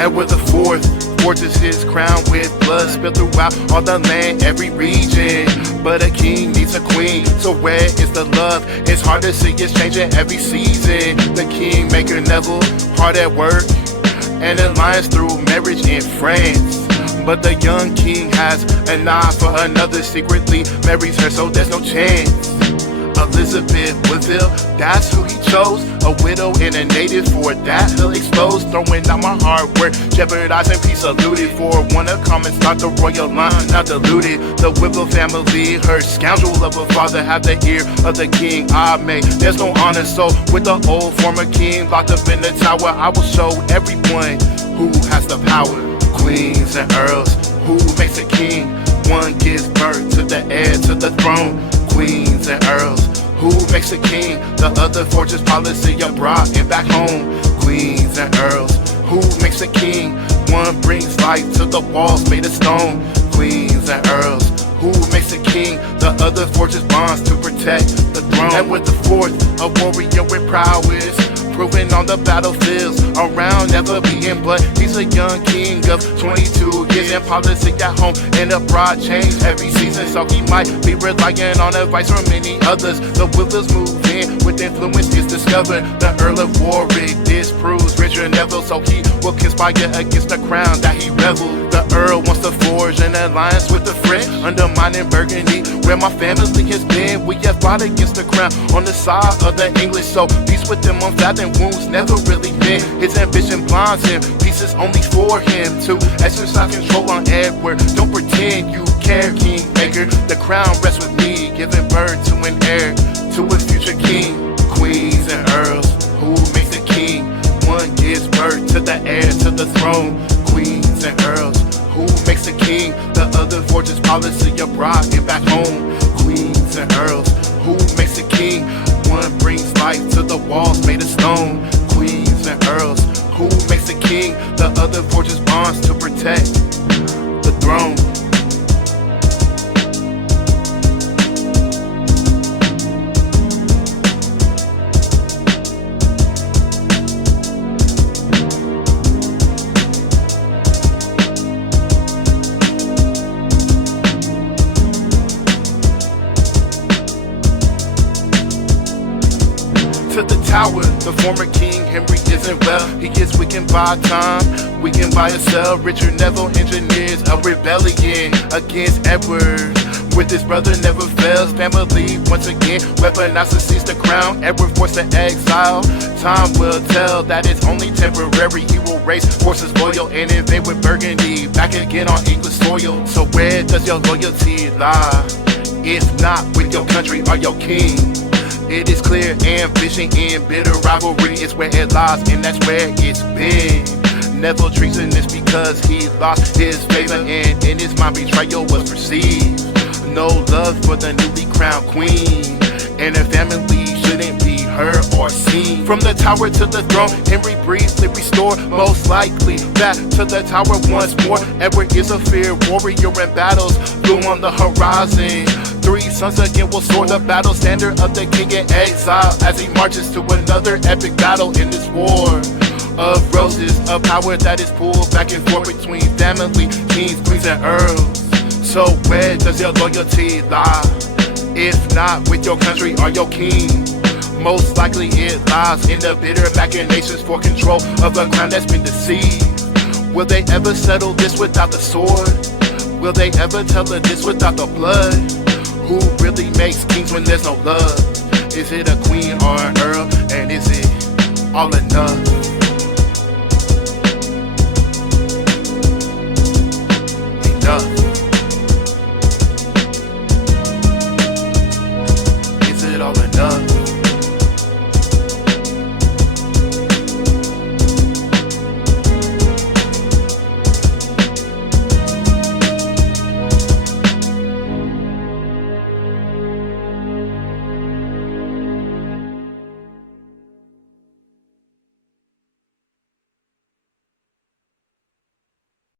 And with the fourth, forges his crown with blood spilled throughout all the land, every region. But a king needs a queen, so where is the love? It's hard to see, it's changing every season. The Kingmaker Neville, hard at work, an alliance through marriage in France. But the young king has an eye for another, secretly marries her, so there's no chance. Elizabeth Woodville, that's who he chose. A widow and a native, for that he'll expose. Throwing out my hard work, jeopardizing peace eluded. For one of common stock, the royal line not diluted. The Woodville family, her scoundrel of a father, have the ear of the king I made. There's no honor, so with the old former king locked up in the tower, I will show everyone who has the power. Queens and earls, who makes a king? One gives birth to the heir to the throne. Queens and earls, who makes a king? The other forges policy abroad and back home. Queens and earls, who makes a king? One brings light to the walls made of stone. Queens and earls, who makes a king? The other forges bonds to protect the throne. And with the fourth, a warrior with prowess, proven on the battlefields around, never being, but he's a young king of 22 years in politics at home and abroad, change every season, so he might be relying on advice from many others. The Woodvilles move in with influence is discovered. The Earl of Warwick disproves Richard Neville, so he will conspire against the crown that he reveled. The Earl wants to forge an alliance with the French, undermining Burgundy, where my family has been. We have fought against the crown on the side of the English, so peace with them unfathomed wounds never really been. His ambition blinds him, peace is only for him to exercise control on Edward. Don't pretend you care, Kingmaker. The crown rests with me, giving birth to an heir, to a future king. Queens and earls, who makes a king? One gives birth to the heir to the throne. Queens and earls, who makes a king? The other forges policy abroad and back home. Queens and earls, who makes a king? One brings life to the walls made of stone. Queens and earls, who makes a king? The other forges bonds to protect the throne. To the tower, the former king Henry isn't well. He gets weakened by time, weakened by himself. Richard Neville engineers a rebellion against Edward. With his brother never fails, family once again weaponized to seize the crown. Edward forced to exile. Time will tell that it's only temporary. He will raise forces loyal and invade with Burgundy, back again on English soil. So where does your loyalty lie? If not with your country or your king? It is clear ambition in bitter rivalry is where it lies, and that's where it's been. Neville treasonous because he lost his favor, and in his mind betrayal was perceived. No love for the newly crowned queen, and her family shouldn't be heard or seen. From the tower to the throne, Henry briefly restored, most likely back to the tower once more. Edward is a feared warrior in battles loom on the horizon. Three sons again will soar the battle standard of the king in exile as he marches to another epic battle in this war of roses, a power that is pulled back and forth between family, kings, queens, and earls. So where does your loyalty lie? If not with your country or your king? Most likely it lies in the bitter machinations for control of a crown that's been deceived. Will they ever settle this without the sword? Will they ever tell her this without the blood? Who really makes kings when there's no love? Is it a queen or an earl? And is it all enough? Enough. Is it all enough?